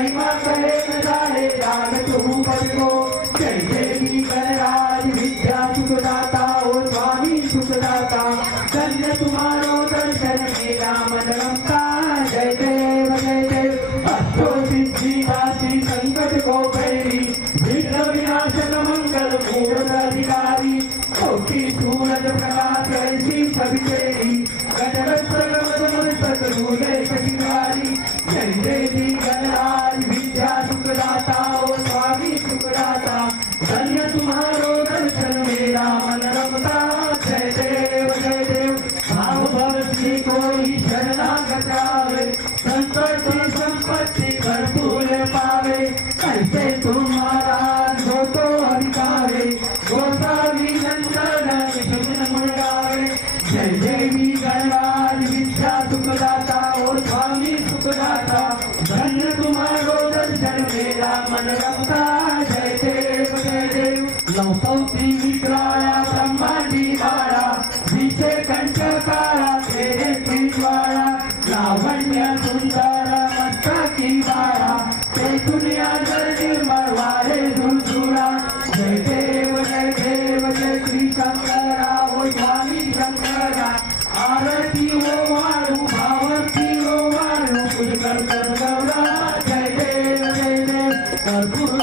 महिमा कहे न जाए दान तुम को। जय देवी गणराज विद्या सुखदाता ओ स्वामी सुखदाता, धन्य तुम्हारो दर्शन मेरा मन रमता। जय देव जय देव। अष्टो सिद्धि दासी संकट को भैरी, विघ्न विनाशक मंगल मूर्त अधिकारी। कोटि सूरज प्रकाश ऐसी सभी तेरी, गणगण सर्वमस्तक भूले सखिकारी। जय देवी गणराज विद्या सुखदाता ओ स्वामी सुखदाता, धन्य तुम्हारो दर्शन मेरा मन रमता। जय देव जय देव। भाव भक्ति कोई शरणागत आवे, संकट संपत्ति भरपूर पावे। ऐसे तुम्हारा हो तो अधिकारे, गोसावी नंदन विष्णु मुरारे। जय देवी गणराज विद्या सुखदाता ओ स्वामी सुखदाता, धन्य तुम्हारो दर्शन मेरा मन रमता। जय देव जय देव। लौसौती विक्राया ब्रह्मांडी बाळा, विषय कंठकारा तेरे त्रिज्वाळा। लावण्य सुंदर मस्तकी बाळा, ते दुनिया जर निर्मळ वारे झुळझुळा। जय देव जय देव जय श्री शंकरा ओ स्वामी शंकरा। आरती ओ वाळू भावती ओ वाळू, तुझ कर गौरा। जय देव जय देव। कर्पूर